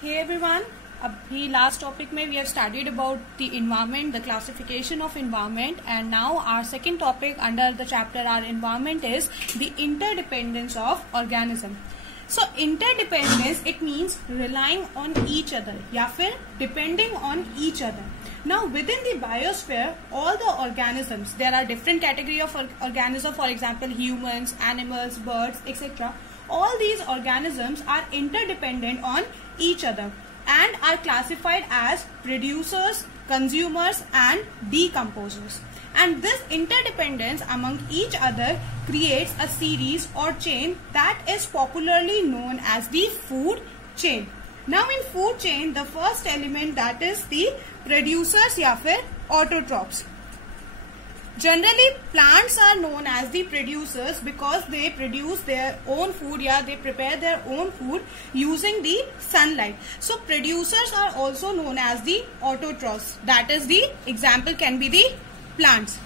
Hey everyone, अभी last topic में we have studied about the environment, the classification of environment, and now our second topic under the chapter our environment is the interdependence of organism. So interdependence, it means relying on each other या फिर depending on each other. Now within the biosphere, all the organisms, there are different category of organisms, for example humans, animals, birds, etc. All these organisms are interdependent on each other and are classified as producers, consumers and decomposers. And this interdependence among each other creates a series or chain that is popularly known as the food chain. Now in food chain, the first element, that is the producers या फिर autotrophs. Generally, plants are known as the producers because they produce their own food, yeah, they prepare their own food using the sunlight. So producers are also known as the autotrophs. That is, the example can be the plants.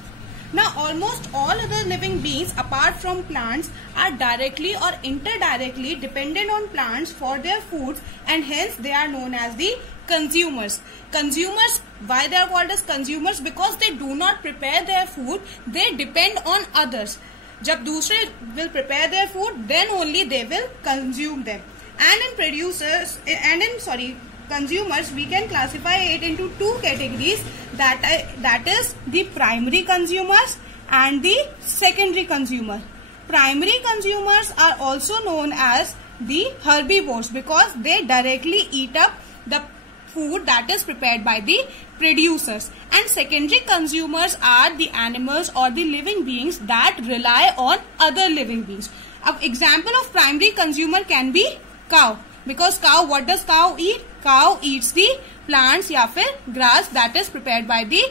Now almost all other living beings apart from plants are directly or indirectly dependent on plants for their foods, and hence they are known as the consumers. Consumers, why they are called as consumers? Because they do not prepare their food, they depend on others. जब दूसरे will prepare their food, then only they will consume them. And in consumers, we can classify it into two categories, that is the primary consumers and the secondary consumer. Primary consumers are also known as the herbivores because they directly eat up the food that is prepared by the producers, and secondary consumers are the animals or the living beings that rely on other living beings. An example of primary consumer can be cow, because cow, what does cow eat? Cow eats the plants या फिर grass that is prepared by the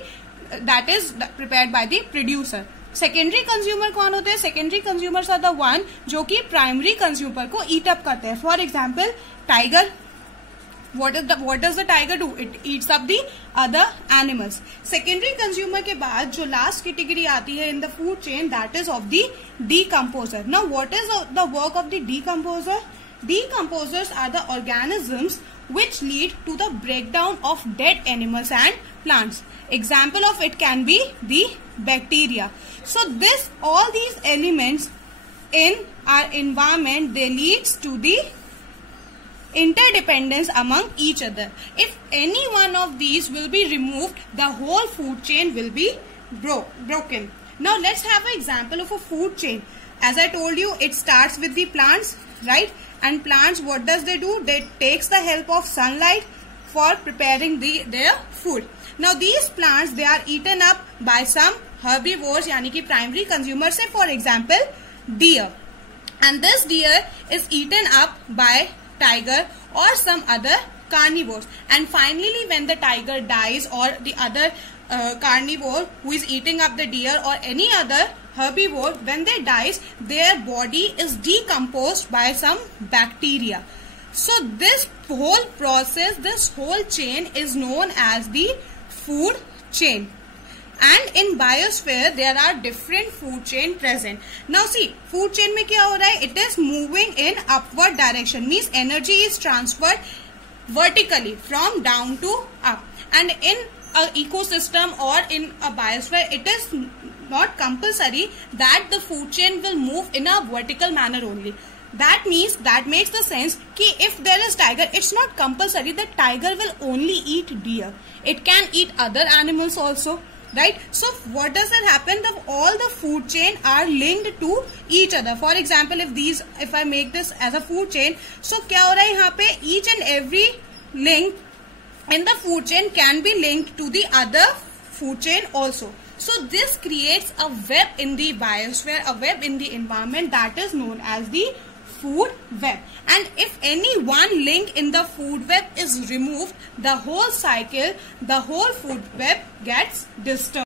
producer. Secondary consumer कौन होते हैं? Secondary consumers are the one जो कि primary consumer को eat up करते हैं. For example, tiger. What does the tiger do? It eats up the other animals. Secondary consumer के बाद जो last category आती है in the food chain, that is of the decomposer. Now what is the work of the decomposer? Decomposers are the organisms which lead to the breakdown of dead animals and plants. Example of it can be the bacteria. So all these elements in our environment, they leads to the interdependence among each other. If any one of these will be removed, the whole food chain will be broken. Now let's have an example of a food chain. As I told you, it starts with the plants, right? And plants, what does they do? They takes the help of sunlight for preparing their food. Now these plants, they are eaten up by some herbivores, यानी कि primary consumers, say for example deer, and this deer is eaten up by tiger or some other carnivores. And finally, when the tiger dies or the other carnivore who is eating up the deer or any other herbivore, when they dies, their body is decomposed by some bacteria. So this whole process, this whole chain is known as the food chain. And in biosphere, there are different food chain present. Now see, food chain में क्या हो रहा है? It is moving in upward direction, means energy is transferred vertically from down to up. And in a ecosystem or in a biosphere, it is not compulsory that the food chain will move in a vertical manner only. That means, that makes the sense कि if there is tiger, it's not compulsory that tiger will only eat deer. It can eat other animals also. Right? So what does it happen? All the food chain are linked to each other. For example, if I make this as a food chain, so क्या हो रहा है यहाँ पे? Each and every link in the food chain can be linked to the other food chain also. So this creates a web in the biosphere, a web in the environment, that is known as the food web. And if any one link in the food web is removed, the whole cycle, the whole food web gets disturbed.